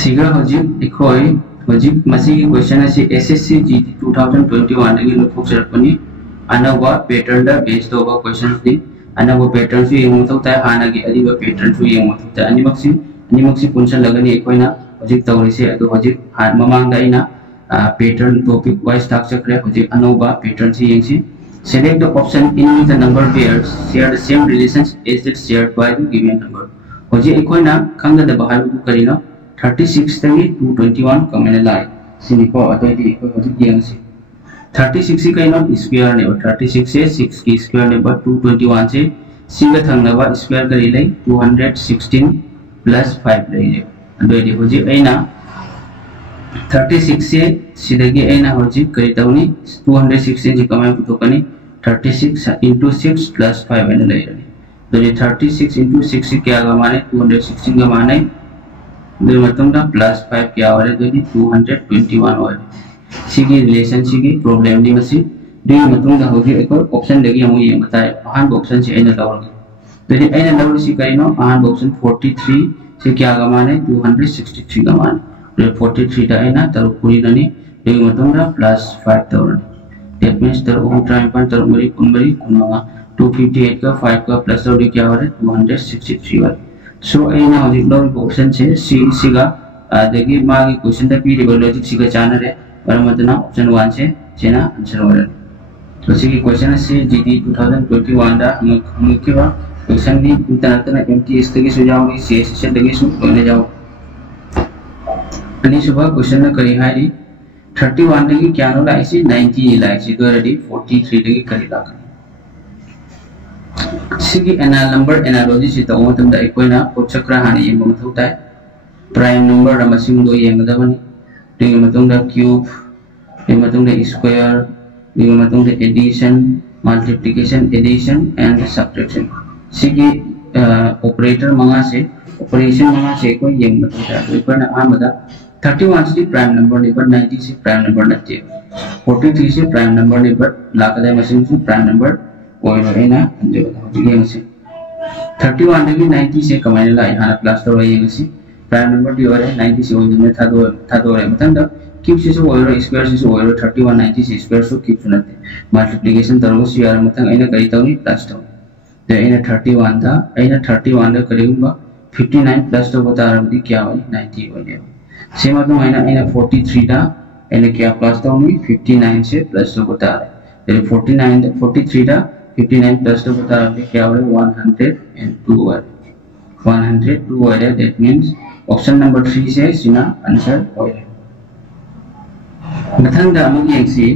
सिगा हजिक इखोई हजिक मसी की क्वेश्चन है SSC GT 2021 दगी लुथोक सरपनी अनवा पैटर्न दा बेस्ड ओवर क्वेश्चंस दी अनवा पैटर्न सु यंग मथौ ता हाना की अदिबा पैटर्न सु यंग मथौ ता अनिमक्सी पुनसन लगनी इखोइना हजिक तौरिसे अदो हजिक हान ममांग दाइना पैटर्न टॉपिक वाइज टाक चक्रे हजिक अनवा पैटर्न से यंगसी select the option in which the number pairs share the same relations as that shared by the given number हजिक इखोइना खंग द बहाय बु करिना 36 तगी 221 कमेन लाई सिनिको अतोइदि इखोइ हजिक यंगसी 36 से कइनो स्क्वायर ने 36 से 6 की स्क्वायर ने 221 से सिगा थंगनबा स्क्वायर करि लै 216 प्लस 5 लै ले अदोइदि हजिक ऐना 36 से सिदगी ऐना हजिक करि तौनी 216 जी कमाय पुथोकनी 36 into 6 plus 5 ऐना लै रनि दोनि 36 into 6 से क्या गा माने 216 गा माने दो मतंगा प्लस 5 क्या वाले दोनि 221 वाले सिगी रिलेशन सिगी प्रॉब्लम नि मसी दो मतंगा होगी एक ऑप्शन लगी हम ये बताए अहान ऑप्शन से ऐना लवरगे दोनि ऐना लवर सि करिनो अहान ऑप्शन 43 से क्या गा माने 263 गा माने 43 दा ऐना तरु पुरी ननी दो मतंगा प्लस 5 तौरनी that means तरु ट्राइपन तरु मरी कुनबरी कुनवा 258 का 5 का प्लस और क्या हो रहा है 263 वाले सो ऐना हजिक लो ऑप्शन से सी सिगा देखिए मागी क्वेश्चन दा पी रिवर लॉजिक सिगा जानर है और मतलब ऑप्शन 1 से सेना आंसर हो रहा है तो सिगी क्वेश्चन से जीटी 2021 दा हम के बा क्वेश्चन नी इंटरनेट एमटीएस तक सुझाव नी सीएस से तक सु लेने जाओ अनि सुबह क्वेश्चन ना करी हाई 31 तक क्या नो लाइक 90 लाइक तो रेडी 43 तक करी ला सिगी नंबर एनालॉजी से तो मतलब इकोइना पोचक्रा हानि यंग मथौ ताय प्राइम नंबर रा मसिंग दो यंग दबनी दिग मतुंग दा क्यूब दिग मतुंग दा स्क्वायर दिग मतुंग दा addition multiplication addition and subtraction सिगी ऑपरेटर मंगा से ऑपरेशन मंगा से को यंग मथौ ताय तो इकोइना आमदा 31 से प्राइम नंबर नेबर 90 से प्राइम नंबर नते 43 से प्राइम नंबर नेबर लाकदा मसिंग से प्राइम नंबर ओइरो एना जो हजिक से 31 दगी 90 से कमाने लाई हाना प्लस तो रही है प्राइम नंबर दी ओरे 90 से ओइरो में था दो रे मतलब क्यूब से ओइरो स्क्वायर से ओइरो 31 90 से स्क्वायर सो क्यूब सुनते मल्टीप्लिकेशन तरगो सीआर मतलब एना कई तौनी प्लस तो एना 31 था एना 31 दा करेगुबा 59 प्लस तो बता रहा है क्या होई 90 होने सेम मतलब एना 43 दा एना क्या प्लस तो 59 से प्लस तो बता रहा है 49 43 दा 59 प्लस तो बता रहा है क्या हो रहा है 102 वाले 102 वाले दैट मींस ऑप्शन नंबर 3 से सिना आंसर हो रहा है मथंग दा अमुक यंगसी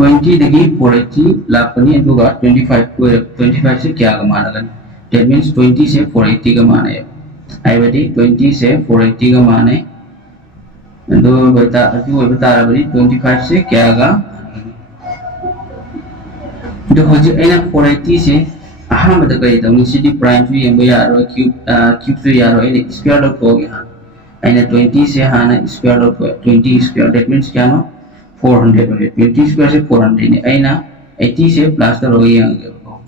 20 दगी 480 लापनी अदुगा 25 से क्या का मानगन दैट मींस 20 से 480 का मान है आइबडी 20 से 480 का मान है दो बता रहा है 25 से क्या का दो हजिक ऐना 480 से अहम बता करी तौनी सिटी प्राइम सु यंग यारो क्यूब सु यारो ऐने स्क्वायर रूट हो गया ऐना 20 से हाना square root 20 square that means क्या नो 400 हो 20 स्क्वायर से 400 ने ऐना 80 से प्लस तो हो गया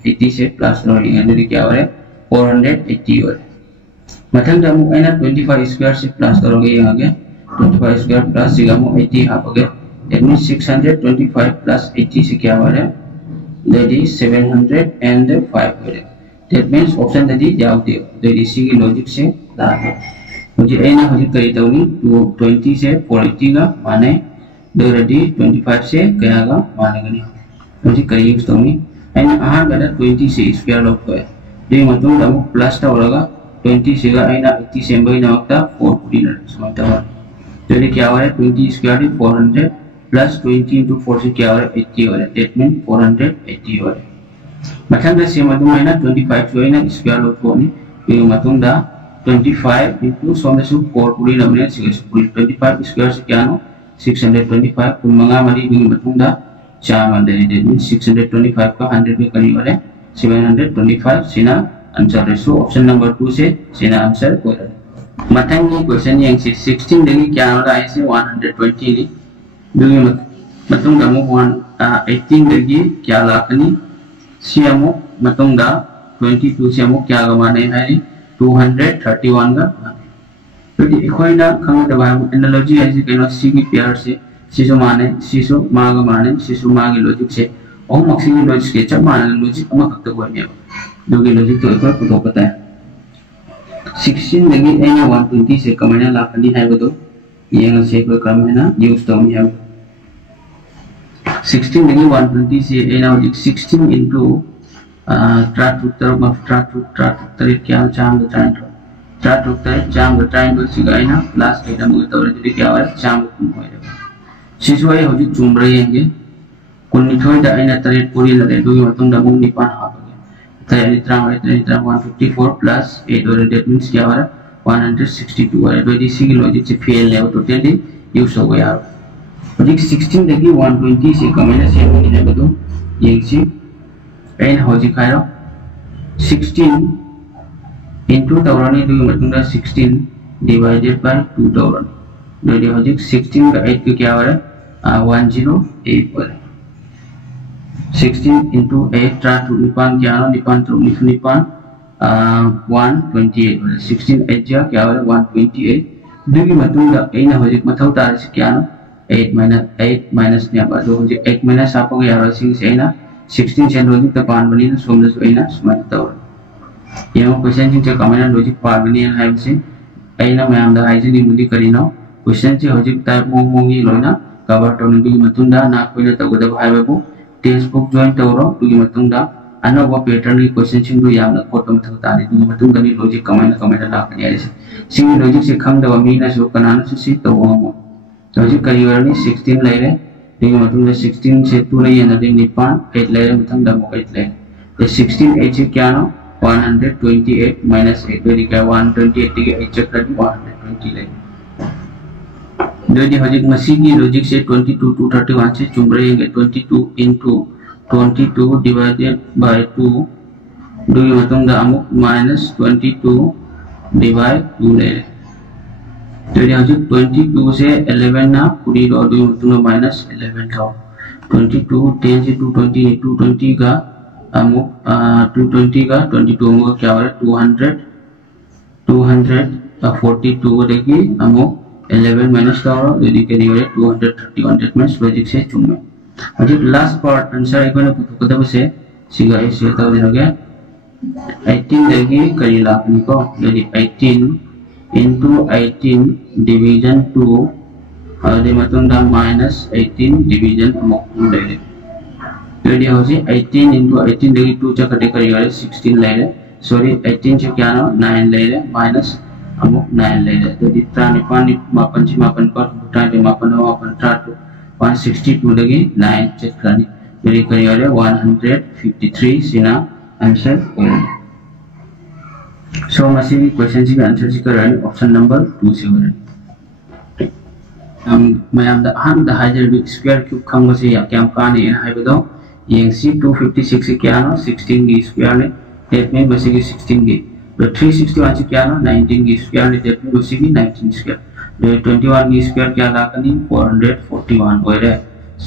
80 से प्लस तो हो गया तो क्या हो रहा है 480 हो मतलब जब ऐना 25 स्क्वायर से प्लस तो हो गया 25 स्क्वायर प्लस सिगामो 80 हाफ हो गया दैट मींस 625 प्लस 80 से क्या हो रहा है that is 705 that means option that is जाओ that is सी की लॉजिक से लागे मुझे ऐना हजिक करी तौनी 20 से 480 का माने दो रेडी 25 से क्या का माने गनी मुझे करी यूज तौनी ऐना आहार गदा 20 से स्क्वायर लॉग को है ये मतलब हम प्लस ता होगा 20 से का ऐना 80 से बई ना वक्ता 4 पूरी ना समझता हुआ तो ये क्या हो रहा है 20 स्क्वायर 400 प्लस 20 into 4 से क्या हो रहा है 80 हो रहा है दैट मीन 480 हो रहा है मतलब से मतलब है ना 25 जो है ना स्क्वायर रूट को नहीं ये मतलब दा 25 into सोने से 4 पूरी नंबर है 6 पूरी 25 स्क्वायर से क्या नो 625 कुल मंगा मरी भी मतलब दा 4 मंडे दैट मीन 625 का 100 पे करीब हो रहा है 725 सीना आंसर है सो ऑप्शन नंबर 2 से सीना आंसर हो रहा है मतलब ये क्वेश्चन ये 16 देगी क्या हो रहा है से 120 दुगी मतुंग दमु 18 दगी क्या लाकनी सियामु मतुंग दा 22 सियामु क्या गमाने है 231 का तो इखोइना खंगदबा एनालॉजी है कनो सी की पेयर से सिसु माने सिसु मागा माने सिसु मागी लॉजिक से ओम मक्सिंग लॉजिक के चम माने लॉजिक अमा खक्त गोने दोगी लॉजिक तो इखो पुतो पता है 16 लगी एना 120 से कमाना लाखनी है बतो ये से कोई क्रम है ना यूज तो हम 16 लगी 120 से एना 16 into ट्राट उत्तर क्या चाम बताएं ट्राट उत्तर चाम बताएं तो सिगाइना प्लस के दम तो रे क्या है चाम कुन होय सिसुआई होजि चुमब्रे येंगे कुन्निथोय दा आइना तरे पुरी लरे दुगी मतुंग दा मुंग निपान हाबगे तय लित्राम 154 प्लस 8 और that means क्या है 162 है तो इसी की लॉजिक से फेल है तो टोटली यूज हो गया लॉजिक 16 देखिए 120 से कमेंट से नहीं है तो ये सी एन होजि खायो 16 into तवरानी दुगी मतुंग दा 16 divided by 2 तवरानी दो होजि 16 का 8 क्या हो रहा है 108 पर 16 into 8 ट्रा टू निपान क्या है निपान तो निपान 128 पर 16 8 जा क्या हो रहा है 128 दुगी मतुंग दा एना होजि मथौ तार से क्या ना 8 minus ने अब दो होजि 8 minus आप को यार सिंग से एना 16 से लॉजिक तो पान बनी ना सोमने से एना स्मार्ट तवर ये क्वेश्चन जिनसे कमेंट लॉजिक पार बनी है हाइम से एना मैं आम दा हाइजिन मुदी करीना क्वेश्चन से होजिक टाइप मोंगी लोइना कवर टोन दुगी मतुंदा ना कोइले तगदब हाइबेबो टेक्स्ट बुक जॉइन तवरो दुगी मतुंदा अनोवा पैटर्न की क्वेश्चन सिंग दु यामना फोटो मथक तारि दुगी मतुंदा नि लॉजिक कमेंट लाकनि आइसे सिंग लॉजिक से खंगदवा मीना सो कनाना से तवो लॉजिक करिवरनि 16 लेरे दुगी मतुंदा 16 से 2 ले यना दे निपान 8 लेरे मतुंदा मो 8 ले ये 16 8 से क्या नो 128 minus 8 तो दिखा 128 के 8 चक्कर 120 ले जो होजिक मसी की लॉजिक से 22 to 31 से चुम्बरेंगे 22 into 22 divided by 2 दो ये मतुंग दा अमुक minus 22 divide 2 ले तो ये होजिक 22 से 11 ना पूरी रो दो ये मतुंग minus 11 था 22 10 से 220 का अमुक 220 का 22 अमुक क्या हो रहा है 242 देखिए अमुक 11 minus का और यदि के लिए 231 मींस लॉजिक से चुम्मे अभी लास्ट पार्ट आंसर एक बार पुतो कदम से सिगा इसे तो दिन हो गया 18 देखिए करी लाखनी को यदि 18 into 18 division 2 और ये मतलब दा minus 18 division अमुक ले ले तो ये हो जी 18 into 18 देखिए 2 चक्कर करी वाले 16 ले ले सॉरी 18 से क्या ना 9 ले ले minus अमुक 9 ले ले तो दित्रा निपान मापन ची मापन पर बुटा दे मापन हो मापन ट्रा टू 162 लगी 9 चेक करनी मेरी करी वाले 153 सीना आंसर होगा सो मसीह क्वेश्चन जी का आंसर जी कर रहे हैं ऑप्शन नंबर 2 से हो रहे हैं मैं हम द हाइजर स्क्वायर क्यूब खंग से या क्या काने है बताओ ये सी 256 से क्या ना 16 की स्क्वायर ने डेट में बसी की 16 की तो 361 से क्या ना 19 की स्क्वायर ने डेट में बसी की 19 स्क्वायर तो 21 की स्क्वायर क्या लाकनी 441 हो रहा है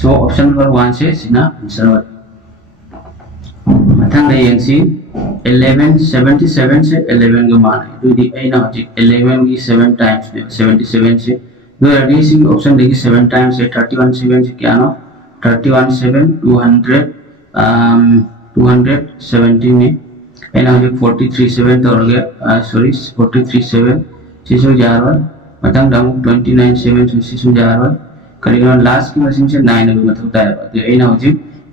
सो ऑप्शन नंबर 1 से सीना आंसर हो मथंग दे यंसी 1177 से 11 का मान है तो दी ए ना जी 11 की 7 टाइम्स में 77 से दो रेडियस ऑप्शन देखिए 7 टाइम्स से 31 7 से क्या ना 31 7 270 में एना हो 43 7 तो हो गया सॉरी 43 7 600 जार मतंग दाम 29 7 600 जार करीबन लास्ट की मशीन से 9 अभी मतलब होता है तो एना हो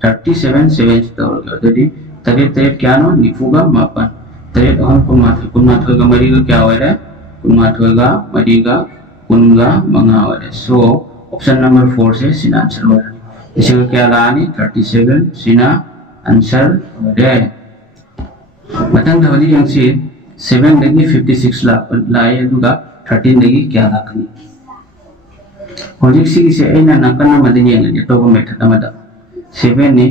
37 7 तो हो गया तो दी तरेट क्या नो निफुगा मापन तरेट हम कुन का मरी का क्या हो रहा है कुन का मरी का कुनगा मंगा हो रहा है सो ऑप्शन नंबर 4 से सीना आंसर हो रहा है इसे क्या लानी 37 सीना आंसर हो रहा है मतंग धवली यंसी 7 लगी 56 लाए दुगा 13 लगी क्या लाकनी होजिक सी से एना नकन मदन येंगे तो मेथड अमदा 7 ने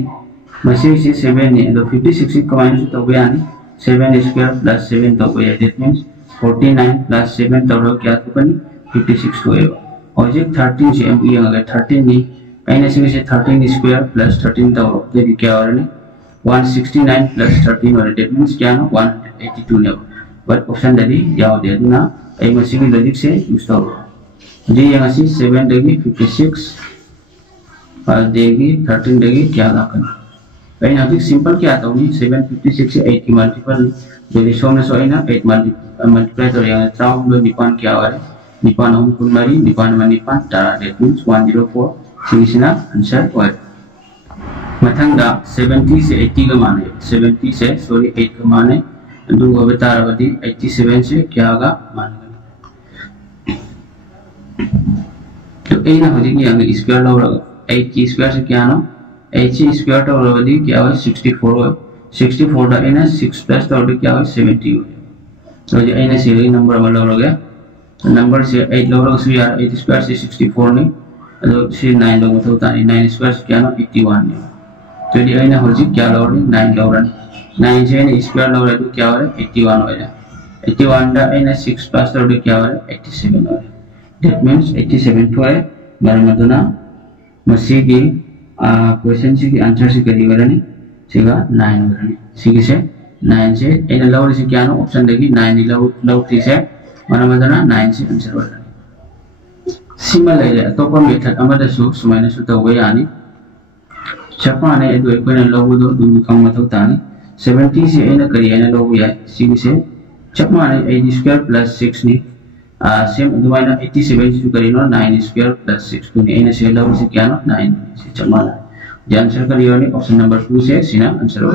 मसे से 7 ने तो 56 कमाइन तो बयानी 7 स्क्वायर प्लस 7 तो बया दैट मींस 49 प्लस 7 तो क्या तो बनी 56 होएगा होजिक 13 से हम येंगे 13 ने एना से 13 स्क्वायर प्लस 13 तो ये क्या हो रहा है 169 plus 13 और that means क्या ना 182 ने बट ऑप्शन दे याव दे ना ai masih logic se use tau ji yang asi 7 dagi 56 dagi 13 dagi kya lakan ai na simple kya tau ni 756 से 8 की मल्टीपल jadi सोमने सो ina 8 multiply तो yang traum do nipan kya wale nipan om kun mari nipan ma nipan tara that means 104 sini answer wale mathang da 70 से 80 का माने 70 से sorry 8 का माने दो बता रहा 87 से क्या आगा मान तो ए ना हो जाएगी अगर स्क्वायर लो रहा 8 की स्क्वायर से क्या ना 8 की स्क्वायर तो रहा दी क्या हो 64 हो 64 दा ए ना 6 प्लस तो क्या हो 70 हो तो जो ए ना सीरियल नंबर में लो रहा नंबर से 8 लो रहा सो यार 8 स्क्वायर से 64 नहीं तो से 9 लो मतलब होता है 9 स्क्वायर से क्या ना 81 नहीं तो ये ना हो जाएगी क्या लो रहा 9 लो रहा 9 से ना स्क्वायर लो रहा तो क्या हो रहा 81 हो रहा 81 दा ए ना 6 प्लस तो क्या हो रहा 87 हो रहा that means 87 to है बरामदना मसीगी क्वेश्चन सी की आंसर से करी वरनी सीगा 9 वरनी सीगी से 9 से इन लवर से क्या ना ऑप्शन देगी 9 लव थी से बरामदना 9 से आंसर वरनी सिमल है तो पर मेथड अमदा सु सुमाइना सु तो यानी चपाने दो एक ने लव दो दु कम मत तानी 70 से इन करी है लव या सीगी से चपाने 8 स्क्वायर प्लस 6 नी सेम दुमाइना 87 से करी नो 9 स्क्वायर प्लस 6 तो ने से लव से क्या नो 9 से चमाना जे आंसर करी हो ने ऑप्शन नंबर 2 से सिना आंसर हो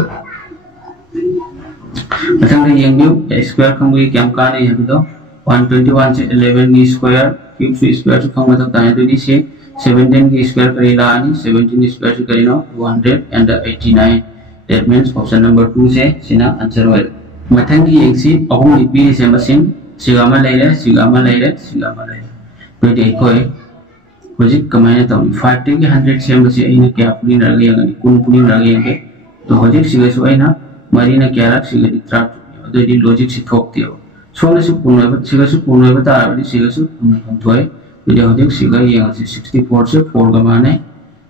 मतलब ये न्यू स्क्वायर कम ये क्या का नहीं है तो 121 से 11 की स्क्वायर क्यूब से स्क्वायर से कम मतलब ताने तो से 17 की स्क्वायर करी ला नहीं 17 स्क्वायर से करी नो 289 that means ऑप्शन नंबर 2 से सिना आंसर हो मथंग की एक सी अहम लिपि से मशीन सिगामा लेले सिगामा लेले सिगामा लेले तो देखो प्रोजेक्ट कमाने तो 5 के 100 से हम से इन क्या पुलिन रगे गनी कुन पुलिन रगे के तो प्रोजेक्ट सिगे सो आइना मरीना क्या रख सिगे दित्रा तो ये लॉजिक से ठोकते हो सोने से पुनः सिगे सो पुनः बता रहा है सिगे सो पुनः तो है तो ये प्रोजेक्ट सिगे ये 64 से 4 का माने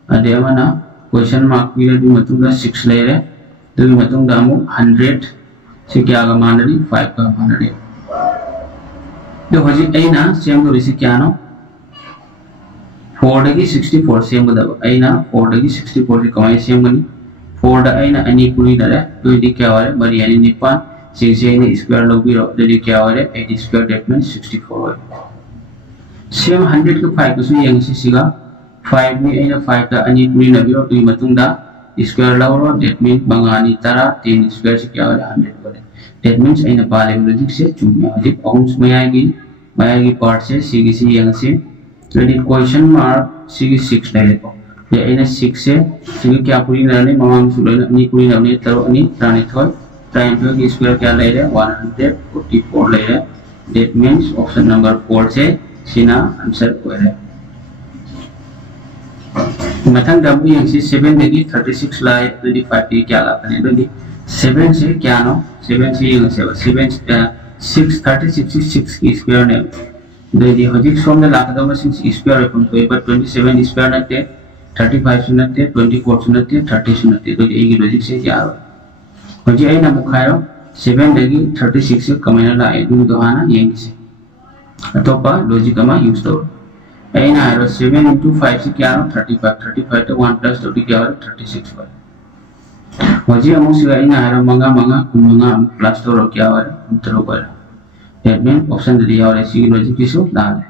अदे माना क्वेश्चन मार्क भी भी मतुंगा 6 ले रहे तो भी मतुंगा मु 100 से क्या का मान रही 5 का मान रही तो होजी ऐना सेम तो इसी क्या नो 4 दगी 64 सेम बदब ऐना 4 दगी 64 से कमाई सेम बनी 4 दा ऐना अनि पुरी दरे तो ये क्या वाले बड़ी यानी निपान से ने स्क्वायर लोग भी तो ये क्या वाले 8 स्क्वायर दैट मींस 64 है सेम 100 के 5 को यंग से सिगा 5 में ऐना 5 का अनि पुरी नबी तो ये मतुंगा स्क्वायर लाओ दैट मींस बंगानी तरह 10 स्क्वायर से क्या वाले 100 वाले that means इन पाले लॉजिक से चुम्या लॉजिक अउंस में आएगी पार्ट से सीगी सी यंग से यदि क्वेश्चन मार्क सीगी 6 ले लेको ये इन 6 से सीगी क्या पूरी नरने मांग सुलो नि पूरी नरने तरो अनि रानी थोय ट्रायंगल की स्क्वायर क्या ले रहे 144 ले रहे that means ऑप्शन नंबर 4 से सीना आंसर को है मथंग डब्ल्यू यंग से 7 देगी 36 लाए यदि 5 की क्या लाने यदि 7 से क्या नो 7 से ये 7 6 36 6 की स्क्वायर ने दे दी होजिक सोम ने लाख दो में 6 स्क्वायर अपन तो पर 27 स्क्वायर नते 35 सुनते 24 सुनते 30 सुनते तो ये की लॉजिक से क्या हो होजी आई ना मुखायो 7 देगी 36 से कमेना लाए दु दोहाना ये से तो पा लॉजिक में यूज तो आई ना 7 * 5 से क्या नो 35 तो 1 प्लस तो क्या हो 36 हो होजी अमुक सिगा इन आरो मंगा कुमंगा प्लस तो रो क्या वाले उतरो पर दैट मीन ऑप्शन दे दिया और सी लॉजिक की सो दाल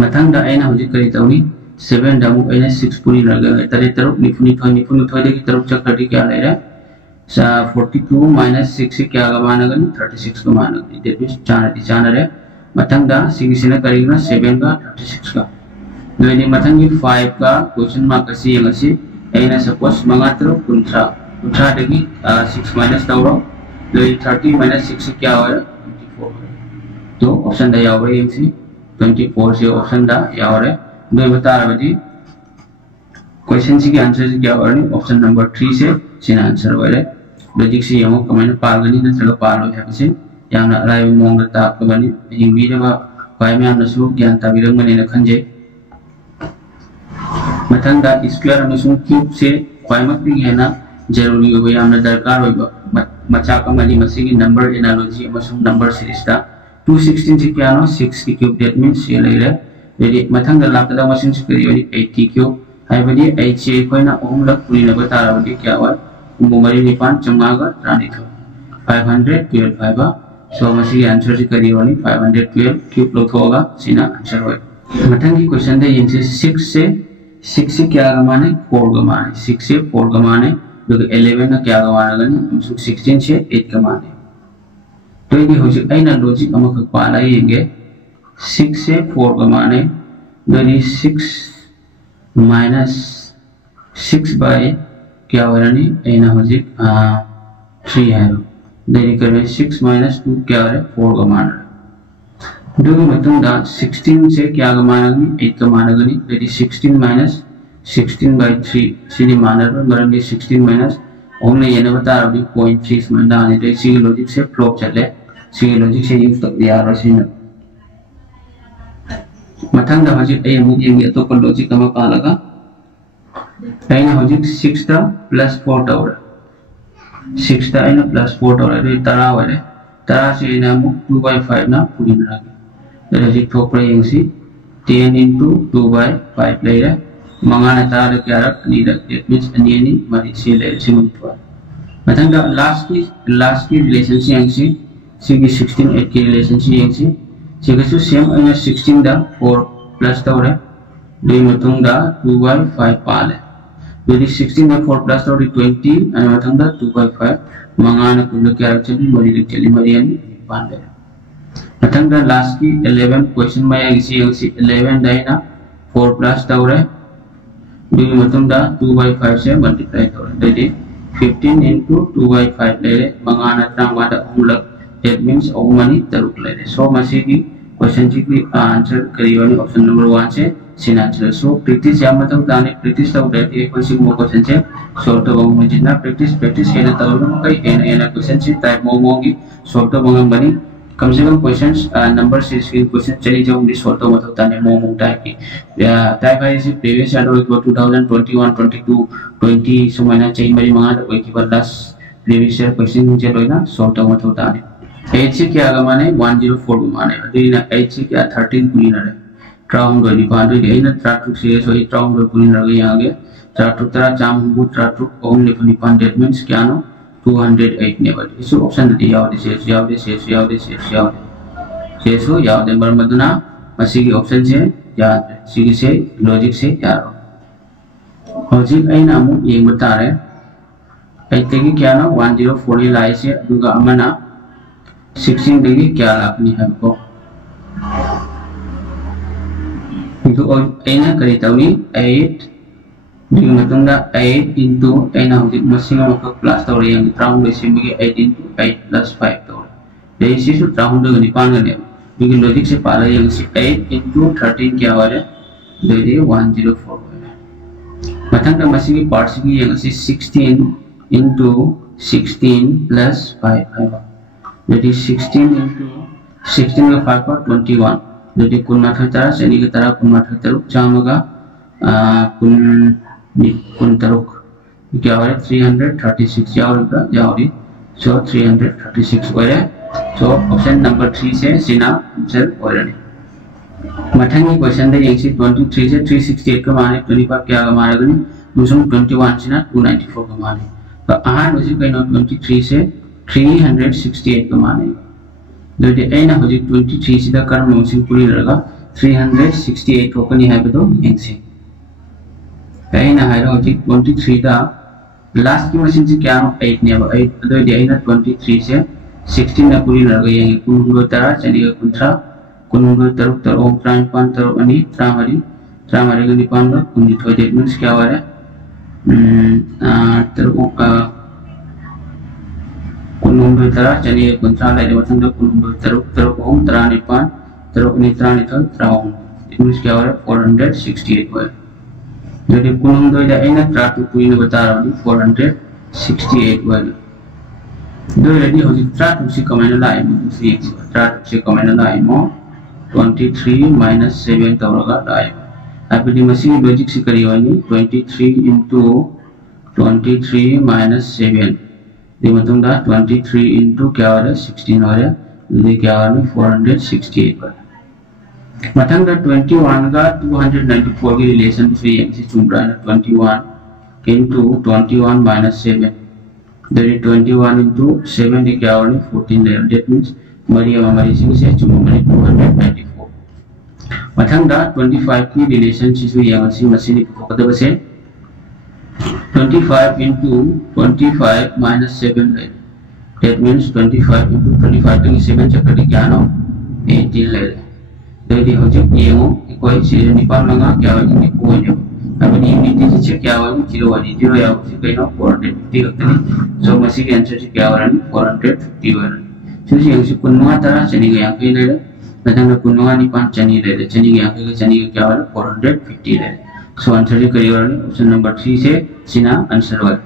मथंग दा आइना होजी करी तौनी 7 दा मु आइना 6 पुरी लगा तरे तरो निफुनी थोय दे की तरफ चक्कर दी क्या ले रहा सा 42 - 6 से क्या का मान गनी 36 का मान गनी दैट मीन चार रे मथंग दा सी से ना करेगा 7 का 36 का दो नि मथंग की 5 का क्वेश्चन मार्क सी यंग सी ऐना सपोज मंगात्रो कुंठा देगी 6 माइनस तौरो तो 30 - 6 से क्या हो रहा 24 तो ऑप्शन दा याव रही है 24 से ऑप्शन दा याव रहे दो बता रहा है क्वेश्चन सी के आंसर से क्या हो रहा है ऑप्शन नंबर 3 से सिना आंसर हो रहा है लॉजिक से यमो कमेंट पागनी न चलो पालो है से याना राय मोंग ता कबनी हिंदी रे पाय में आना सु ज्ञान ताबिरंग ने खंजे मथंगा स्क्वायर अमसुंग क्यूब से क्वाइमक्री है ना जरूरी हो या हमने दरकार हो मचा कमली मसी की नंबर एनालॉजी अमसुंग नंबर सीरीज ता 216 से क्या नो 6 की क्यूब दैट मींस ये ले रहे यदि मथंग द लाकदा मशीन से करी वाली 80 क्यूब है बड़ी 8 से कोई ना ओम लग पूरी ना बता रहा है क्या हुआ मुंबई निपान चंगागा रानी थो 512 5 सो मसी आंसर से करी वाली 512 क्यूब लो होगा सीना आंसर होए मथंग की क्वेश्चन दे यंग से 6 से क्या गमाने 4 गमाने 6 से 4 गमाने जो 11 ना क्या गमाना गनी 16 से 8 गमाने तो ये हो जाए ना लॉजिक हम खक पाला येंगे 6 से 4 गमाने दरी 6 minus 6 by क्या हो रहा नहीं ना हो जाए 3 है दरी कर 6 minus 2 क्या हो रहा है 4 गमाना दो मतलब दा 16 से क्या गमाना गनी 8 गमाना गनी दरी 16 minus 16 by 3 सीधी माना रहा मरम ये 16 minus हमने ये ना बता रहा भी 0.3 में डालने तो इसी लॉजिक से प्रूव चले इसी लॉजिक से यूज तक दिया रहा सीना मथंग दा हजिक ए मुझे ये तो पर लॉजिक हम पालगा ए ना हजिक 6 दा प्लस 4 टावर 6 दा ए ना प्लस 4 टावर ये तरा वाले तरा से ना मु 2 by 5 ना पूरी बना के तो हजिक थोक पर यंग सी 10 into 2 by 5 ले रहा मंगाना तार क्या रख नहीं रख इट मींस अनियनी मरी से ले सिंपल मथंग दा लास्ट की रिलेशनशिप यंग सी 16 8 की रिलेशनशिप यंग सी सिगसु सेम अने 16 दा 4 प्लस तौरे दे मतुंग दा 2 by 5 पाले यदि 16 दा 4 प्लस तौरे 20 अने मतुंग दा 2 by 5 मंगाना कुल क्या चली मरी चली मरी अनि पाले मतुंग दा लास्ट की 11 क्वेश्चन में इसी 11 दा ना 4 प्लस तौरे दे मतुंग दा 2 by 5 से मल्टीप्लाई तौरे दे 15 into 2 by 5 ले मंगाना त्रांगा दा उलक that means all money taruk ले रहे so मसी की क्वेश्चन जी की आंसर करीबन ऑप्शन नंबर 1 से सीन आंसर सो प्रैक्टिस या मतलब दाने प्रैक्टिस तो रहती है क्वेश्चन मो क्वेश्चन से सॉल्व तो में जितना प्रैक्टिस है ना तब कई है क्वेश्चन से टाइप मो की सॉल्व तो बनी कम से कम क्वेश्चंस नंबर से स्क्रीन क्वेश्चन चली जाऊंगी सॉल्व तो मतलब दाने मो टाइप की टाइप है इसे प्रीवियस ईयर 2021 22 20 सो महीना चाहिए मेरी मांगा तो कोई की बस प्रीवियस ईयर क्वेश्चन चलो ना सॉल्व तो मतलब दाने 8 से क्या गमाने 104 गमाने अदुना 8 से क्या 13 पुनी नरे ट्राउन गनि पादु दे ना ट्राटुक से सो ट्राउन गनि पुनी नरे आगे ट्राटुक तरा चाम हु ट्राटुक ओम ने पुनी पान दैट मींस क्या नो 208 ने बट इस ऑप्शन दे याव दे से सो याव दे बर मदुना मसी की ऑप्शन से याद सी से लॉजिक से यार लॉजिक आई ना मु ये बता रहे 8 के क्या नो 104 लाई से अदुगा अमना 16 देगी क्या लापनी है को तो ऐना करी तवनी 8 दिग मतंगा 8 into ऐना हो मसिंग को प्लस तौर यंग ट्राउंड बेसिम के 8 into 8 plus 5 तौर दे इसी सु ट्राउंड गनि पान गने दिग लॉजिक से पाला यंग से 8 into 13 क्या वाले दे 104 मतंगा मसिंग की पार्ट्स की यंग से 16 into 16 plus 5 है that is 16 into 16 का 5 पर 21 that is कुल मात्रा शनि की तरह कुल मात्रा तरुक चामगा कुल तरुक क्या हो रहा है 336 जाओरी so 336 हो रहा है so ऑप्शन नंबर 3 से सीना आंसर हो रहा है मथंगी क्वेश्चन दे यंग 23 से 368 का माने 25 क्या का माने गनी मुसुम 21 से ना 294 का माने तो आहान उसी कहीं 23 से 368 का माने दो दे ऐना हो 23 सीधा कर्म मुसिंग पूरी रहेगा 368 होकनी है तो यंग से ऐना है हो 23 दा लास्ट की मशीन से क्या 8 ने 8 दो दे ऐना 23 से 16 ना पूरी रहेगा यंग कुन तरा चलिए कुंत्रा कुन तरुक तर ओम प्राण पान तर अनि त्रामरी गनि पान दा कुन थोय दैट मींस क्या हो रहा है तर कुनुंबे तरा चलिए कुंत्रा लाइट बटन दो कुनुंबे तरुक ओम तरा निपान तरुक नित्रा निथल त्राओम इट मींस क्या हो रहा है 468 हुआ यदि कुनुंबे दा ऐना त्राटु पुइन बता रहा हूं 468 हुआ दो रेडी हो जी त्राटु से कमेंट लाए मुझे त्राटु से कमेंट लाए मो 23 - 7 तवरगा लाए अब दी मशीन लॉजिक से करी वाली 23 into 23 - 7 दे मतुंगा 23 into क्या हो रहा है 16 हो रहा है ये क्या होगा 468 पर मथंग दा 21 का 294 की रिलेशन से ये चुम्बरा 21 into 21 minus 7 that is 21 into 7 ये क्या होगा 14 लेयर that means मरी से चुम्बरा 294 मथंग दा 25 की रिलेशन से ये मशीन को बसे 25 into 25 minus 7 ले that means 25 into 25 to 7 चक्कर क्या ना 18 ले jadi hojek yemo ikoi siri nipan manga kya wajib ni koi ne abani unity se kya wajib zero wajib zero ya se kai no 450 hoktani so masi ke answer se kya warani 450 warani so yang se kunwa tara chani ga yang kai le nadang na kunwa nipan chani le chani ga yang kai chani ga kya wala 450 le so answer se kai warani option number 3 se sina answer war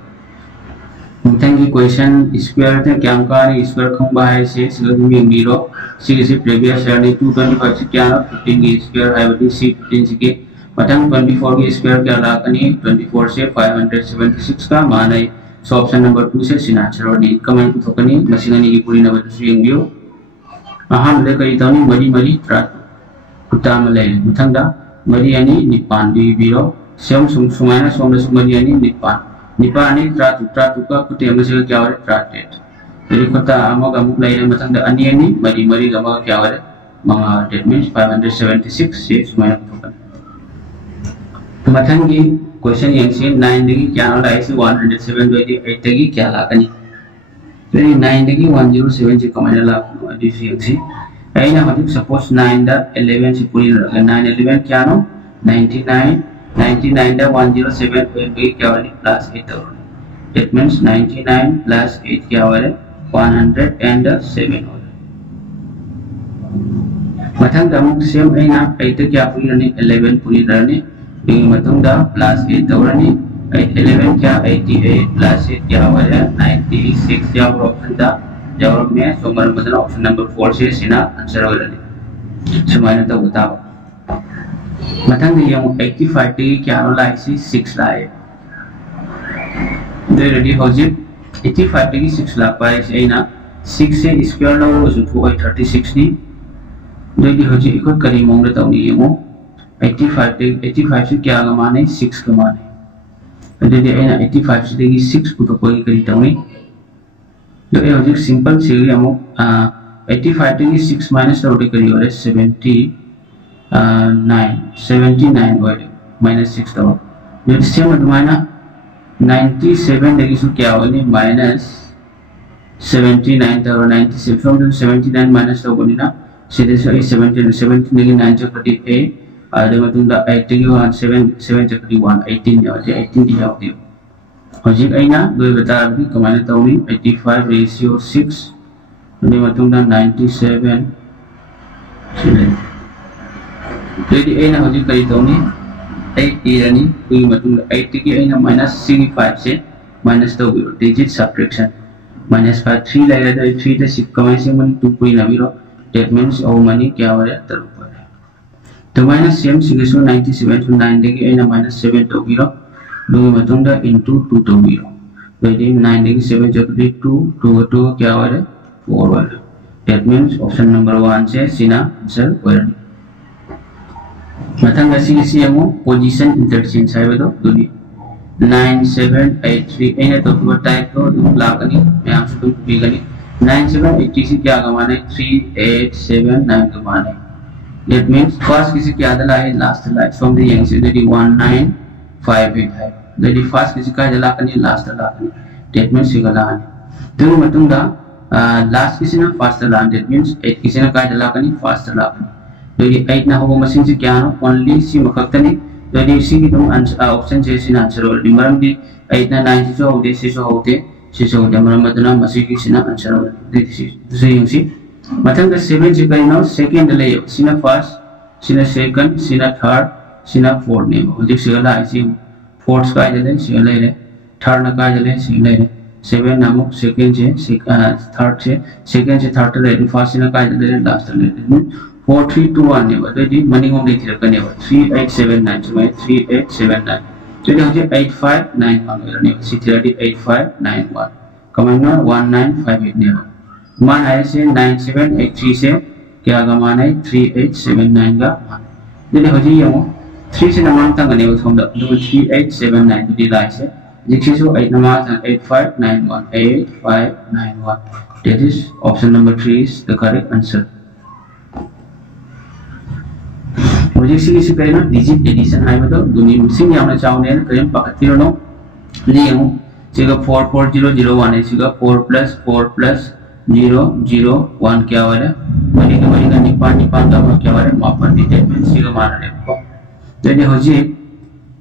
Thank you. Question square थे क्या का square खंबा है से सिर्फ में zero से previous year ने 225 से क्या 15 की square है बड़ी सी 15 से के पतंग 24 की square क्या ला कनी 24 से 576 का मान है so option number 2 से सिनाचर और नी कमेंट तो कनी मशीननी की पूरी नंबर से यंगियो अहम ले कई तानी मरी ट्रा कुत्ता मले मुथंगा मरी यानी निपान दी बीरो सेम सुमाना सोमना सुमरी यानी निपान निपानी ट्राटू का कुटे मसे क्या वाले ट्राटेट jadi kota amok amuk lain macam dah ani mari gambar क्या वाले मंगा that means 576 से सुमाना कुटुkan macam की question yang से 9 lagi क्या वाला ऐसे 107 jadi 8 lagi क्या लाकनी jadi 9 lagi 107 से कमाने ला di yang से ऐना मतलब suppose 9 दा 11 से पूरी 9 11 क्या नो 99 दा 107 पे क्या वाले plus 8 और that means 99 plus 8 क्या वाले 107 और मतंग दामुक सेम ऐना 8 क्या पूरी रहने 11 पूरी रहने ये मतंग दा plus 8 और रहने 11 क्या 88 plus 8 क्या वाले 96 क्या और ऑप्शन दा जवाब में सोमवार मतलब ऑप्शन नंबर 4 से सीना आंसर हो रहने समाने तो बताओ मतंग ये 85 टी क्या वाला ऐसी 6 लाए दे रेडी हो जिप 85 टी 6 ला पाए से ना 6 से स्क्वायर लो जो 36 नी दे रेडी हो जिप इको करी मोंग रे ताऊ नी ये मो 85 से क्या का मान है 6 का मान है दे दे ना 85 से देखी 6 को तो कोई करी ताऊ नी तो ये हो जिप सिंपल से ये मो 85 टी 6 माइनस तो करी और 79 वाले minus 6 तो ये सेम अदमाना 97 देखिए सो क्या होने minus 79 तो 97 from 79 minus तो बोली ना सीधे से 17 देखिए 9 चक्री 8 आधे में तुम दा 8 देखिए 7 चक्री 1 18 या 18 दिया होती है और जिक ऐना दो बता अभी कमाने तो नहीं 85 ratio 6 आधे में तुम दा 97 jadi ऐना हो जी करी तो नहीं 8 इरानी कोई मतलब 8 की ऐना minus 5 से minus तो भी digit subtraction minus 5 3 लगा तो 3 तो 6 कमाई से मन 2 कोई ना भी रो that means और मनी क्या हो रहा है तरफ पर तो minus same सिगेशो 97 to 9 देखिए ऐना minus 7 तो भी रो दो मतलब दा into 2 तो भी रो jadi 9 देखिए 7 जो करी 2 क्या हो रहा है 4 वाला that means option number 1 से सीना आंसर वरनी मतंग ऐसी यमो पोजीशन इंटरचेंज है बेटो दुनी 9783 ऐने तो पूरा टाइप तो लाकनी मैं आपसे तुम भी गनी 9783 से क्या कमाना है 3879 कमाना है that means फर्स्ट किसी क्या दला है last like from the young say that 1958 है दैट फर्स्ट किसी का दला कनी लास्ट दला कनी that means सिगला है तो मतंग दा लास्ट किसी ना फर्स्ट दला that means 8 किसी ना का दला कनी फर्स्ट दला कनी jadi 8 na hobo machine se kya only si makaktani jadi si ki tum option je sina answer ol di maram di 8 na 9 so hote si so hote maram madna masi ki sina answer ol di si yung si matang da 7 je kai now second le sina first sina second sina third sina fourth ne ho je sigala ai si fourth ka je le sigala le third na ka je le sigala le 7 namuk second je third je second je third le first sina ka je le last le 4321 ने बता जी money home देखिए करने वाला 3879 जो है 3879 तो ये हो जाए 8591 ने सीधे 8591 कमेंट ना 1958 ने मान है से 9783 से क्या का मान है 3879 का मान jadi hoji yang 3 से नमान तंग ने उठम द 3879 तो दी लाइ से जिक्सी सो 8 नमा 8591 that is option number 3 is the correct answer hoji si kare na digit addition hai ba duni machine yang na chaune na kare pakatiro no jadi yang siga 44001 है siga 4 plus 0 0 1 क्या वाला मरी का निपान का क्या वाला मापन डिटेलमेंट सिगा मारने को jadi hoji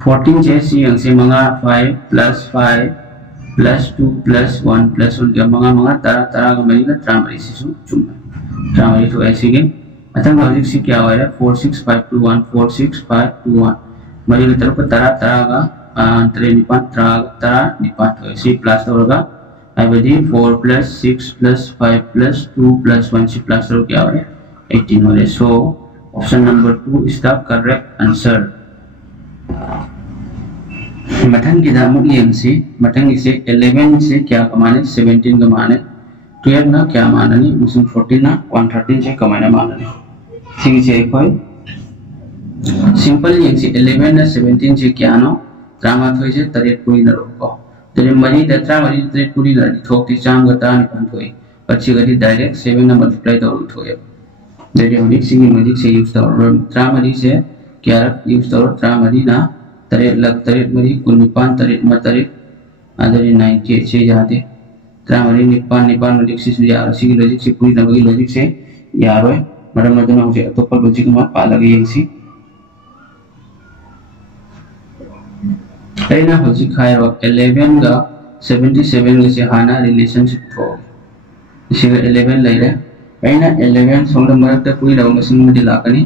14 je si yang si mga 5 plus 2 plus 1 plus 1 क्या mga tara का मरी का tramari si su cuma tramari तो ऐसे के अतः लॉजिक से क्या हुआ है 46521 46521 मरी की तरफ तरा का तरे निपान तरा निपान तो ऐसे प्लस होगा अबदी 4 plus 6 plus 5 plus 2 plus 1 सी प्लस हो क्या हो रहा है 18 हो रहा है so option number 2 is the correct answer मथंग की दामुक लियंग से मथंग इसे 11 से क्या कमाने 17 कमाने 12 ना क्या माना नहीं मुस्लिम 14 ना 113 से कमाने माना नहीं सिंग से कोई सिंपल लियंग से 11 ना 17 से क्या नो ड्रामा थोड़ी से तरीक पूरी न रोको jadi mari datra mari trade puri la thok ti cham ga ta ni pan thoi pachi ga di direct 7 na multiply ta ru thoi jadi hodik singi magic se use ta ro tra mari se kya use ta ro tra mari na tare lag tare mari kun nipan tare ma tare adari 98 se jate tra mari nipan logic se ya singi logic se puri na bagi logic se ya ro madam madam ho je to par logic ma pa lagi yang si ऐना होजी खाए वक्त 11 का 77 के से हाना relationship हो इसी का 11 ले रहे ऐना 11 सोंग मरक तक पूरी लाऊंगा सिंग में दिलाकनी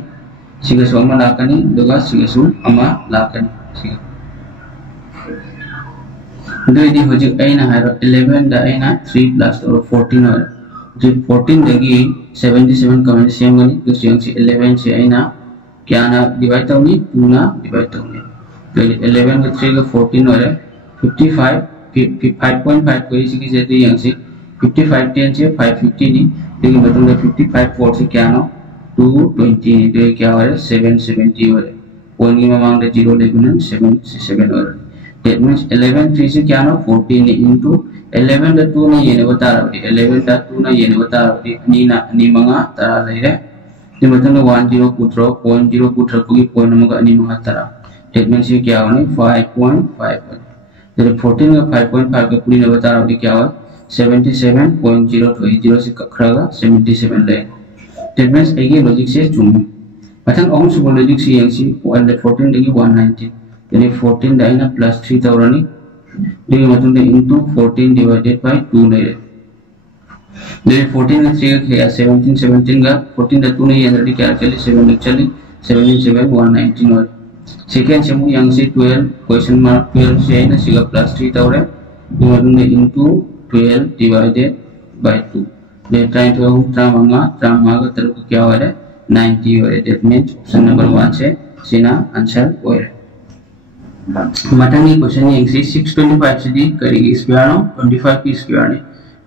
सिंग सोंग में लाकनी दोगा सिंग सोंग अमा लाकनी सिंग दो इधी होजी ऐना है 11 दा ऐना 3 plus और 14 और जो 14 दगी 77 कमेंट सेम गनी तो सिंग से 11 से ऐना क्या ना डिवाइड होनी 2 ना डिवाइड होनी 11 का 3 का 14 हो रहा है 5.5 को इसी की जैसे यहाँ से 55 10 से 550 नहीं लेकिन मतलब 55 4 से क्या ना 220 नहीं तो क्या हो रहा है 770 हो रहा है पॉइंट की मांग रहे 0 लेकिन 7 हो रहा है that means 11 3 से क्या ना 14 into 11 का 2 ना ये नहीं बता रहा है 11 का 2 ना ये नहीं बता रहा है नी मंगा तारा ले रहा है तो मतलब 10 कुत्रो 0.0 कुत्रो कोई पॉइंट मंगा नी मंगा तारा that means ये क्या होने 5.5 जब 14 का 5.5 का पूरी ने बता रहा हूँ क्या हुआ 77.0 तो 0 से कखरागा 77 ले that means एक ये लॉजिक से चुम्बी मतलब ऑन सुपर लॉजिक से यहाँ से 14 देगी 190 यानी 14 डाइना plus 3 तो रनी लेकिन मतलब into 14 divided by 2 ले रहे 14 का 3 का क्या 17 का 14 का 2 नहीं है क्या चले 7 चले 77 119 और सेकेंड से मुझे यहाँ से 12 क्वेश्चन मार्क 12 से है ना सिगा प्लस 3 तो रहे मतलब into 12 divided by 2 ले ट्राई तो हम ट्रामा का तरफ क्या हो रहा है 90 हो रहा है that means ऑप्शन नंबर 1 से सीना आंसर हो रहा है मटंगी क्वेश्चन ये से 625 से दी करेगी स्क्वायर नो 25 की स्क्वायर ने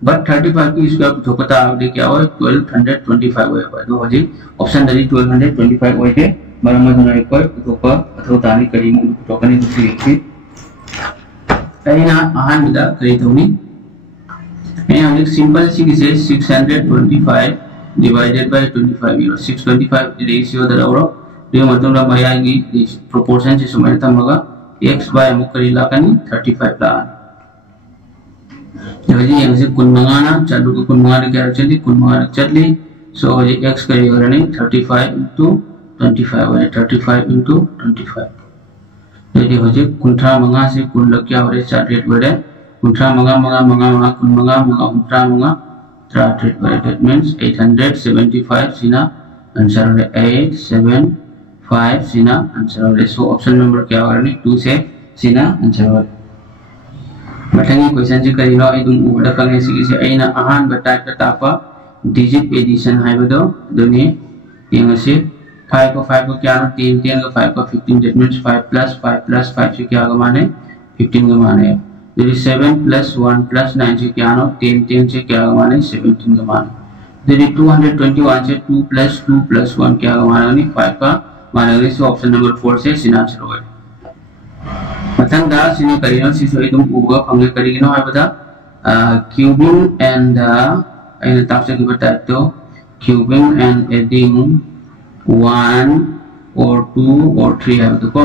बट 35 की स्क्वायर को पता है क्या हो 1225 हो है तो हो जी ऑप्शन दरी 1225 हो है मरम्मत होने पर तो अथवा तानी करीम तो कने दूसरी लिखी ऐना आहान बिदा करी तो नहीं ऐना एक सिंपल सी किसे 625 divided by 25 euro 625 रेशियो दरा और ये मतलब ना भाई आएगी प्रोपोर्शन से समझ तम होगा x by मुकरी लाकनी 35 ला जब जी यहाँ से कुल मंगाना चालू को कुल मंगाने क्या चली कुल मंगाने चली सो ये x करी हो रहा नहीं 35 into 25 है 35 into 25 यदि हो जाए कुंठा मंगा से कुल लग क्या हो रहा है 4 रेट बढ़े कुंठा मंगा कुल मंगा कुंठा मंगा 4 रेट बढ़े that means 875 सीना आंसर हो रहा है 875 सीना आंसर हो रहा है सो ऑप्शन नंबर क्या हो रहा है 2 से सीना आंसर हो रहा है मठंगी क्वेश्चन से करी लो इदुम उबड़ा फंगे से ऐना आहान बताए तापा डिजिट एडिशन है बदो दुनिया यहाँ से 5 को 5 को क्या 3 10 को 5 को 15 that means 5 plus 5 से क्या का मान है 15 का मान है Jadi 7 plus 1 plus 9 से क्या नो 10 से क्या माने 17 का मान। Jadi 221 से 2 plus 1 क्या माने नहीं 5 का माने से ऑप्शन नंबर 4 से सीना आंसर होगा। मतंग दा सीने करीनो सीसो इतम उगा फंगे करीनो है बता cubing and इन ताप्से की बता तो cubing and adding 1 or 2 or 3 है तो को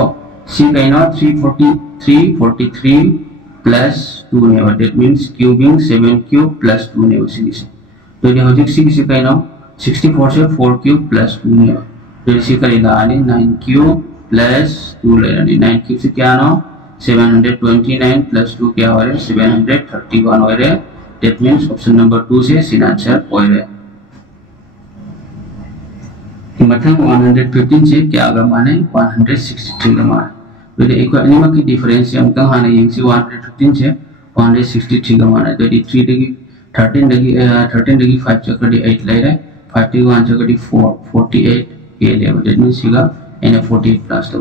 सी करीनो 343 plus 2 ने और that means cubing 7 cube plus 2 ने उसी से तो ये हो जाएगा सी करीनो 64 से 4 cube plus 2 ने तो इसी करीना आने 9 cube plus 2 ले रहे 9 cube से क्या नो 729 plus 2 क्या हो रहा है 731 हो रहा है that means ऑप्शन नंबर 2 से सीधा आंसर हो रहा है। मथंग 115 से क्या आगे माने 163 का मान तो ये एक अनिमा की डिफरेंस हम कहाँ हाने यंग से 115 से 163 का मान है तो ये 3 लगी 13 लगी 5 चक्कर डी 8 ले रहे 51 चक्कर डी 48 ये ले that means सीगा इन्हें 48 प्लस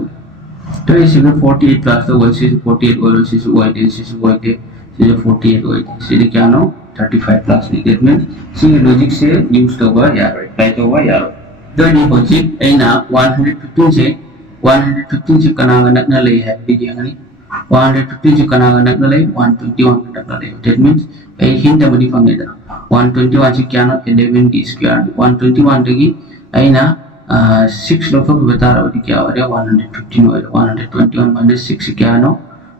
तो ये सीगा 48 प्लस तो वही से 48 और वही से वही दे से 48 वही सीधे क्या नो 35 प्लस नहीं that means सी लॉजिक से यूज़ तो हुआ यार अप्लाई तो हुआ यार तो ये लॉजिक ऐना 115 से कनागा नकना ले है देखिए नहीं 115 से कनागा नकना ले 121 नकना ले that means ए हिंट मनी फंगे था 121 से क्या नो 11 d square 121 लगी ऐना 6 लोग को बता रहा हूँ क्या हो रहा है 115 हो रहा है 121 minus 6 क्या नो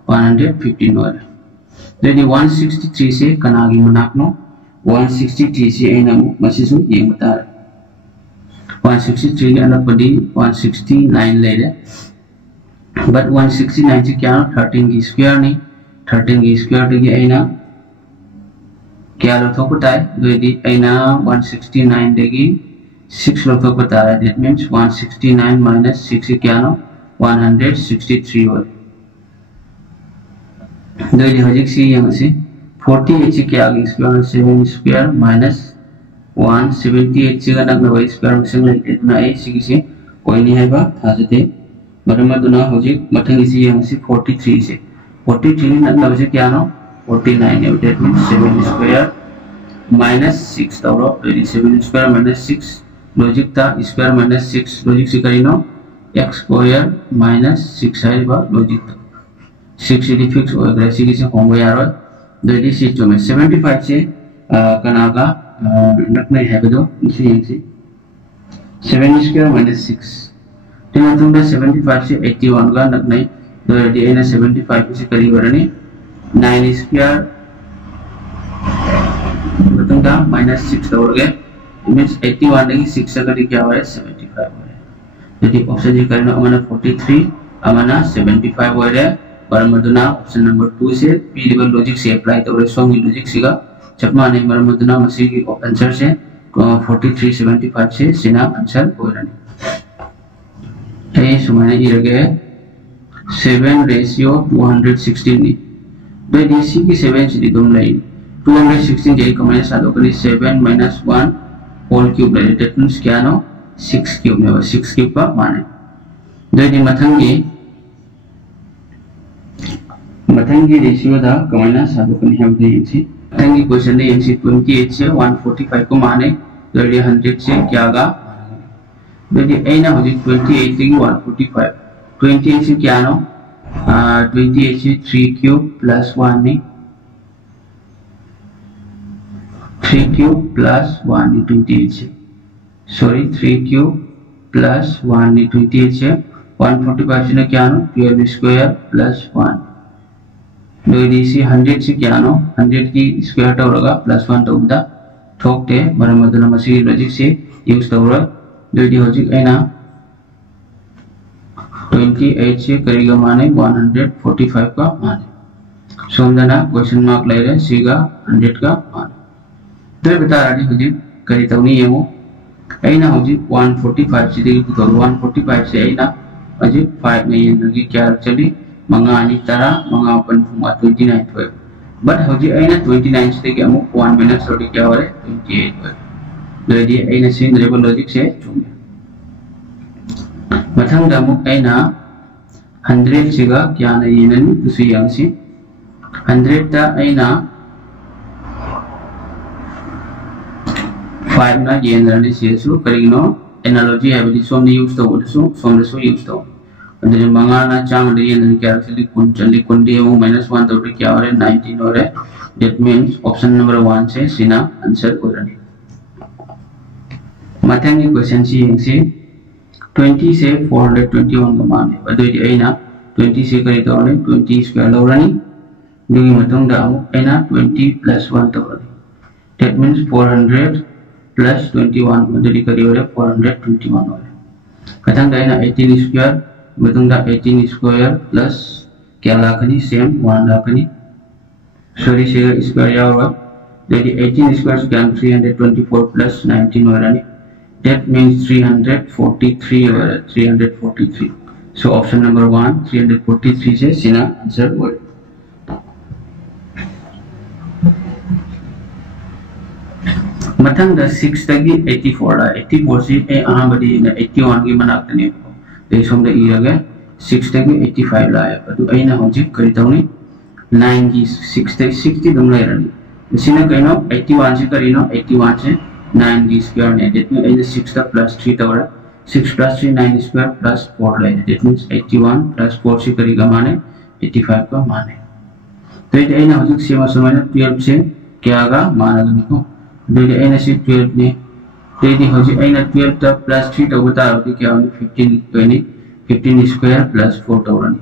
115 हो रहा है तो ये 163 से कनागी मनाकनो 163 से ऐना मसीसु ये बता रहा 163 के अंदर पड़ी 169 ले रहे but 169 से क्या 13 की स्क्वायर नहीं 13 की स्क्वायर तो ये ऐना क्या लोग तो पता है तो ये ऐना 169 देगी 6 लोग तो पता है that means 169 minus 6 क्या नो 163 हो तो ये हो जाएगा सी यहाँ से 48 से क्या आगे स्क्वायर 7 स्क्वायर minus 178 से गणक में वही स्क्वायर में संग लेते हैं तो ना एक सी से कोई नहीं है बात था जते बराबर तो ना हो जाएगा मठंग इसी यहाँ से 43 से 43 में नक में क्या नो 49 है that means 7 स्क्वायर minus 6 तो रो 7 स्क्वायर minus 6 लॉजिक था स्क्वायर minus 6 लॉजिक से करीनो x स्क्वायर minus 6 है बात लॉजिक था 6 से फिक्स हो गया इसी से होंगे यार तो ये सी तो में 75 से कनागा नकने है बदो इसी यहाँ से 7 स्क्वायर minus 6 तो मतलब ना 75 से 81 का नकने तो ये ना 75 से करीब रहने 9 स्क्वायर मतलब ना minus 6 तो हो गया means 81 लगी 6 से करीब क्या हो रहा है 75 हो रहा है यदि ऑप्शन जी करना अमाना 43 अमाना 75 हो रहा है और मधुना ऑप्शन नंबर 2 से पी लेवल लॉजिक से अप्लाई तो रेसोंग लॉजिक सीगा चपमा ने मधुना मसी की आंसर से 43 75 से सीना आंसर हो रहा है ये सुमाने ये लगे 7 रेशियो 216 नी तो डीसी की 7 से तुम ले 216 जे कमेंट सादो करी 7 minus 1 होल क्यूब ले that means क्या नो 6 क्यूब में 6 क्यूब का माने तो ये मथंगी रेशियो था कमाना सादो कनी हम दे इनसी मथंगी क्वेश्चन ने इनसी 28 से 145 को माने तो ये 100 से क्या आगा तो ये ए ना हो जी 28 से 145 28 से क्या नो 28 से 3 क्यूब प्लस 1 नहीं 3 क्यूब प्लस 1 नहीं 28 से सॉरी 3 क्यूब प्लस 1 नहीं 28 से 145 से क्या नो 12 स्क्वायर प्लस 1 तो इसी 100 से क्या नो 100 की स्क्वायर तो होगा प्लस 1 तो उधर ठोकते बराबर तो नमसी लॉजिक से यूज़ तो होगा जो ये हो जाएगा ना 28 से करेगा माने 145 का माने सोमदाना क्वेश्चन मार्क ले रहे सीगा 100 का माने तो बता रहा है करी तो नहीं है वो ऐना हो जी 145 से देखिए तो 145 से ऐना अजी 5 में ये नगी क्या चली मंगानी तरा मंगा अपन फुमा 29 हुए बट हो जी ऐना 29 से देखिए अमुक 1 minus 30 क्या हो रहा है 28 हुए तो ये ऐना सीन रेबल लॉजिक से चुने मथंग दामुक ऐना 100 सेगा क्या नहीं ये नहीं दूसरी यहाँ से 100 ता अइना 5 ना येनरने सेसु करिनो एनालॉजी है सोम यूज तौबसु सोमदसु यूज तौ अदि मंगा ना चांग दे येन क्या एक्चुअली कुन चली कुन दे -1 तौबे क्या होरे 19 होरे दैट मींस ऑप्शन नंबर 1 से सिना आंसर कोरनी मथंग की क्वेश्चन सी यंगसे 20 से 421 का मान है अदि अइना 20 से करी तौने 20 स्क्वायर लौरनी दुगी मतंग दा अइना 20 + 1 तौरनी that means 400 plus 21 menjadi kali oleh 421 oleh. Kadang dah nak 18 square, betul dah 18 square plus क्या Lakhani same 1 Lakhani. Sorry saya square ya orang. Jadi 18 square sekian 324 plus 19 orang ni. That means 343 orang. 343. So option number 1 343 से सीना answer हुआ. मथंग the 6 तगी 84 ला 84 से ए अहमदी ने 81 की मनाक ने ए सोम the इरगे 6 तगी 85 ला है अदु अइना होजि करि तौनी 9 की 6 तगी 60 दम ले रनी सिना कइनो 81 से करिनो 81 से 9 की स्क्वायर ने दैट मीन अइना 6 ता +3 तवरा 6 + 3 9 स्क्वायर +4 ले दैट मींस 81 + 4 से करिगा माने 85 का माने तो ये अइना होजि सेवा समय 12 से क्या आगा माना गनिको देदी अइना से 12 ने देदी होजी अइना 12 ता +3 तो बता होती क्या होनी 15 स्क्वायर +4 तो होनी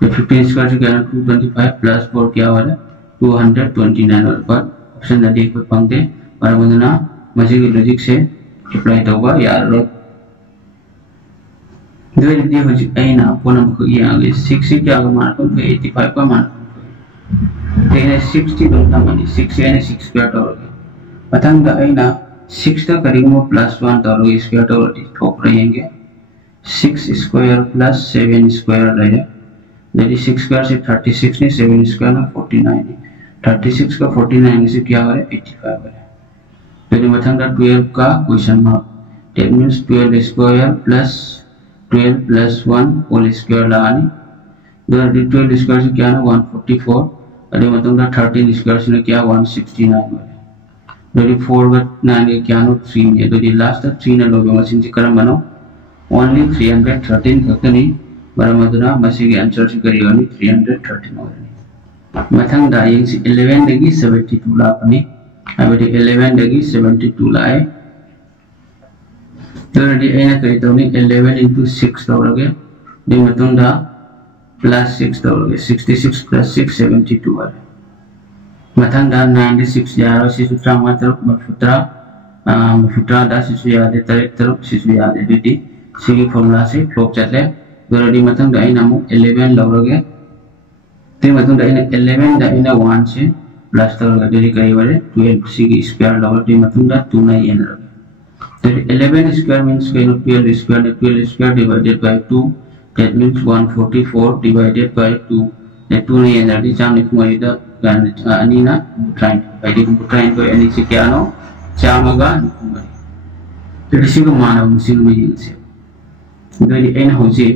तो 15 स्क्वायर से क्या 225 +4 क्या वाला 229 और पर ऑप्शन दा देख पे पंक्ते पर वंदना मजे की लॉजिक से अप्लाई तो होगा यार रो देदी होजी अइना पोनम को ये आगे 6 से क्या मान को 85 का मान देना 60 तो तमानी 6 से 6 स्क्वायर तो होगा पतंग अइना 6 ता करिंगो +1 तौर स्क्वायर तो ठोक रहेंगे 6 स्क्वायर + 7 स्क्वायर रहे यदि 6 स्क्वायर से 36 ने 7 स्क्वायर में 49 है 36 का 49 से क्या हो रहा है 85 है यदि मथंग 12 का question mark that means 12 square + 12 + 1 whole square लगानी 12 स्क्वायर से क्या है 144 अरे मतलब 13 स्क्वायर से क्या 169 है दोरी 4 का 9 के क्या नो 3 है दोरी लास्ट 3 ना लोगे मशीन से करम बनो ओनली 313 कतनी बरामदना मशीन के आंसर से करियो नि 313 होनी मथंग दा यंग से 11 दगी 72 ला अपनी अबे 11 दगी 72 लाए दोरी एना करी तो नि 11 * 6 तोरगे दे मतुंग दा +6 तोरगे 66 + 6 72 है मथंग दा 96 यारो सिसुत्रा मात्र मफुत्रा दा सिसु यादे तरक सिसु यादे दिदी सिगी फॉर्मूला से क्लोक चले दोरडी मथंग दा इना मु 11 लौरगे ते मथंग दा इना 11 दा इना 1 से प्लस तोरगे दिदी कई बारे 12 सिगी स्क्वायर लौरडी मथंग दा 2 ना येन रगे तो 11 स्क्वायर मींस कई 12 square divided by 2 that means 144 divided by 2 that 2 ना येन रगे जामने कुमारी दा अनीना ट्राइन बाइडी को ट्राइन को एनी से क्या नो चामगा निकुमरी तो इसी को मानव मुसिल में ये से तो ये एन होजे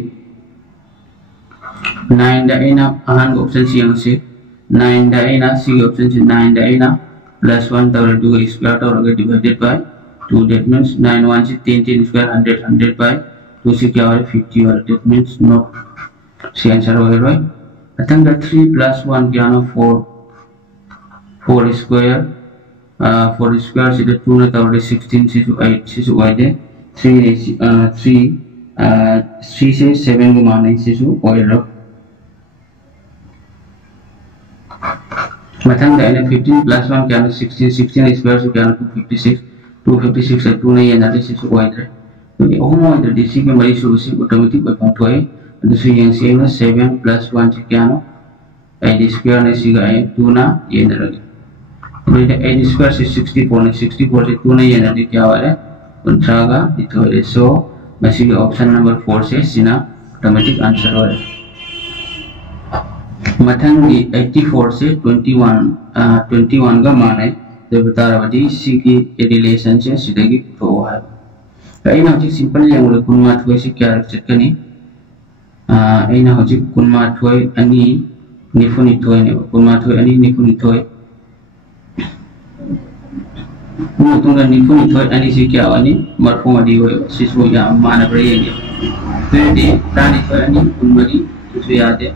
9 दा एना आहान ऑप्शन सी यंग से 9 दा एना सी ऑप्शन से 9 दा एना +1 तौर 2 स्क्वायर तौर डिवाइडेड बाय 2 दैट मींस 9 1 से 3 स्क्वायर 100 बाय 2 से क्या हो 50 और दैट मींस नो सी आंसर हो गया अतंग 3 + 1 क्या नो 4 स्क्वायर 4 स्क्वायर से 2 ना तौर 16 से 8 से 8 दे 3 से 7 को माने से ऑयल रख मथंग दा 15 + 1 क्या नो 16 स्क्वायर से क्या नो 256 से 2 नहीं है ना से ऑयल रख तो ये ओम ऑयल दिसी के मरी शुरू से ऑटोमेटिक बाय पंटोय दूसरी यंग से 7 + 1 से क्या नो 8 स्क्वायर ने सीगा 2 ना ये न रगे तो ये 8 स्क्वायर से 64 ने 64 से 2 नहीं है ना क्या वाला उनचागा इतोरे सो मशीन ऑप्शन नंबर 4 से सिना ऑटोमेटिक आंसर हो रहा मथंग 84 से 21 का मान है जो बता रहा है सी की रिलेशन से सीधे की तो है कहीं ना होती सिंपल लेंगे कुन्मात हुए से क्या रख सकते नहीं ना होती कुन्मात हुए अनी nifunithoi ne kunmathoi ani nifunithoi mutunga nifunithoi ani si kya ani marfu adi hoy sisu ya mana brayenge tedi pranithoi ani kunmari sisu yade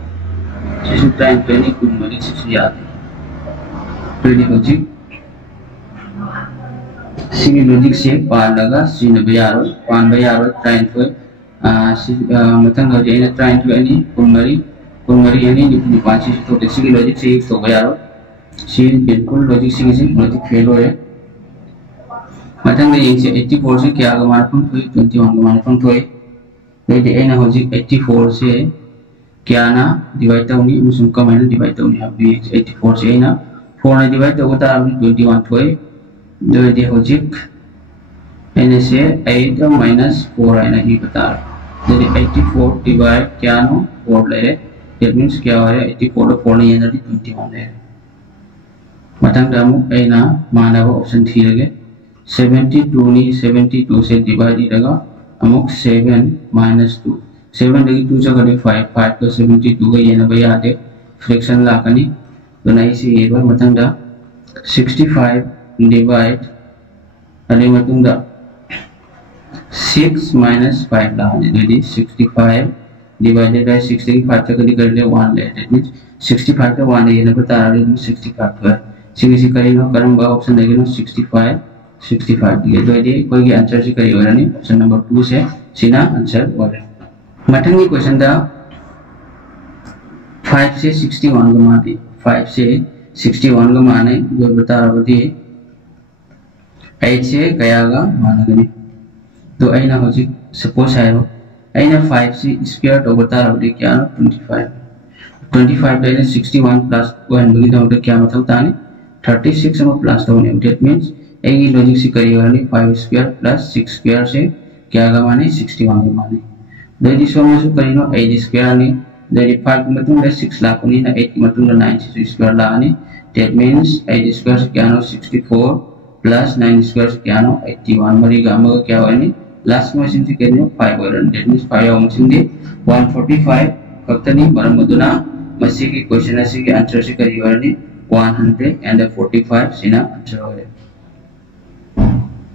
sisu pranithoi ani kunmari sisu yade tedi logic sini logic se palaga sini bayaro pan bayaro pranithoi matang lagi ini pranithoi ani kunmari ani nifunithoi sisu to sini logic se to bayaro si बिल्कुल logic से logic fail हो है मतंग ये 84 से क्या का मान पंग हुई 21 का मान पंग हुई तो ये ना हो जी 84 से क्या ना डिवाइड तो नहीं मुझे कम है ना डिवाइड तो नहीं अभी 84 से ना 4 ने डिवाइड तो होता है अभी 21 हुई तो ये हो जी n से 8 minus 4 है ना ये बता रहा तो 84 डिवाइड क्या ना 4 ले रहे that means क्या हो रहा है 84 4 नहीं है ना 21 है मतंग दामु ऐना मानव ऑप्शन थी लगे 72 नी 72 से डिवाइड इरेगा अमुक 7 minus 2 7 लगी 2 जगह 5 5 तो 72 का ये ना भाई आते फ्रैक्शन लाकनी तो नहीं सी ये बार मतंग दा 65 डिवाइड अरे मतंग दा 6 minus 5 लाने तो 65 divided by 65 तक कर ले 1 ले that means 65 का 1 ये ना बता रहा है 65 का सिंगिसी करेगा करम बा ऑप्शन देगे ना 65 दिए तो ये कोई के आंसर से करी हो रहा नहीं ऑप्शन नंबर 2 से सीना आंसर हो रहा है मठंगी क्वेश्चन दा 5 से 61 का मान दी 5 से 61 का मान है जो बता रहा होती है 8 से कया का मान है तो ऐना हो जी सपोज है वो ऐना 5 से स्क्वायर तो बता रहा होती क्या ना 25 ले 61 प्लस 1 बगी तो क्या मतलब ताने 36 में प्लस तो नहीं that means एक ही लॉजिक से करी वाली 5 स्क्वायर प्लस 6 स्क्वायर से क्या का माने 61 का माने दे सो में सो करी नो 8 स्क्वायर ने दे 5 मतलब 6 लाख नहीं ना 8 मतलब 9 स्क्वायर ला ने that means 8 स्क्वायर से क्या नो 64 प्लस 9 स्क्वायर से क्या नो 81 मरी का मगर क्या हुआ नहीं लास्ट में सिंह से कहने 5 हो रहा that means 5 और सिंह 145 कप्तानी बरम मधुना मसी की क्वेश्चन ऐसी के आंसर से करी वाली 145 सीना आंसर हो रहा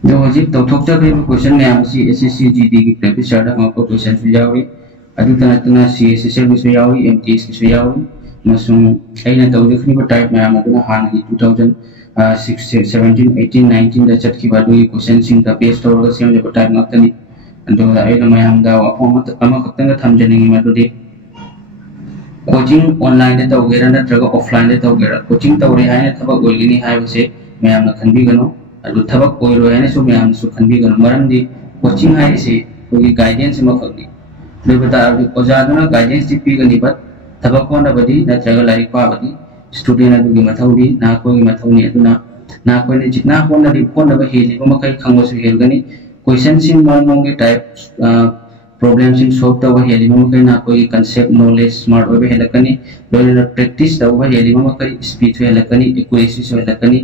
जो हो जी तो थोड़ा कहीं क्वेश्चन में हम सी एसएससी जीडी की प्रैक्टिस चार्ट हम आपको क्वेश्चन से जाओगे अधिकतर तना सीएसएसएल में से जाओगे एमटीएस में से जाओगे मसूम ऐ ना तो देखने को टाइप में हम अपना हान की 2016 17 18 19 दा चट की बात हुई क्वेश्चन सिंह का पेस्ट और सेम जो टाइप में तनी तो ऐ तो मैं हम दा हम खतंगा थम जनेंगे मैं तो देख कोचिंग ऑनलाइन दे तौगेरा नत्रगा ऑफलाइन दे तौगेरा कोचिंग तौरे हाय थबक ओइलिनी हायबसे मैम खनबीगनो अदु थबक ओइरो हाय सो मैम सु खनबीगनो मरमदी कोचिंग हाय से कोई गाइडेंस म खगनी ले बता ओजादना गाइडेंस ति पीगनी बट थबक कोन बदी नत्रगा लाइक पाबदी स्टूडेंट अदु की मथौदी ना कोई मथौनी अदुना ना कोई ने जितना कोन दी कोन ब हेली ब मकै खंगोसु हेलगनी क्वेश्चन सिंग मरमोंगे टाइप प्रॉब्लम सिंग सॉल्व तब हेली मम कई ना कोई कांसेप्ट नॉलेज स्मार्ट ओबे हेलकनी लोन प्रैक्टिस तब हेली मम कई स्पीड हेलकनी एक्यूरेसी हेलकनी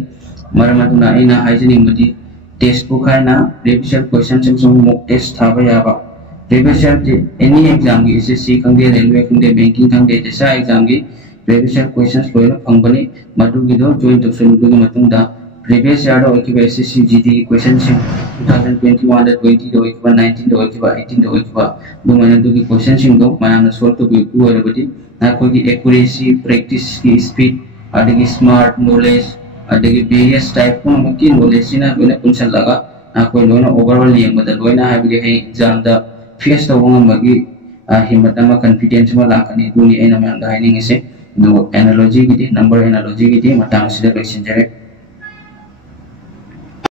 मरम अदुना आइना हाइजनिंग मदि टेक्स्ट बुक है ना रिविजन क्वेश्चन सिंग मॉक टेस्ट थाबा याबा रिविजन एनी एग्जाम की एसएससी खंगे रेलवे खंगे बैंकिंग खंगे जैसा एग्जाम की रिविजन क्वेश्चंस लोयना फंगबनी मदु गिदो जॉइन टॉक्सन दुगी मतुंगदा previous year do ki SSC GD question sing 2021 da 20 do ki 19 do ki 18 do ki do mana do ki question sing do mana solve to bi ku ore bati na ko ki accuracy practice ki speed adagi smart knowledge adagi various type ko ki knowledge sina bone kunsan laga na ko lona overall yeng bada loina ha bi he exam da face to ngam bagi himmat ama confidence ma lakani duni aina ma da hining ise do analogy ki number analogy ki matang sida question jare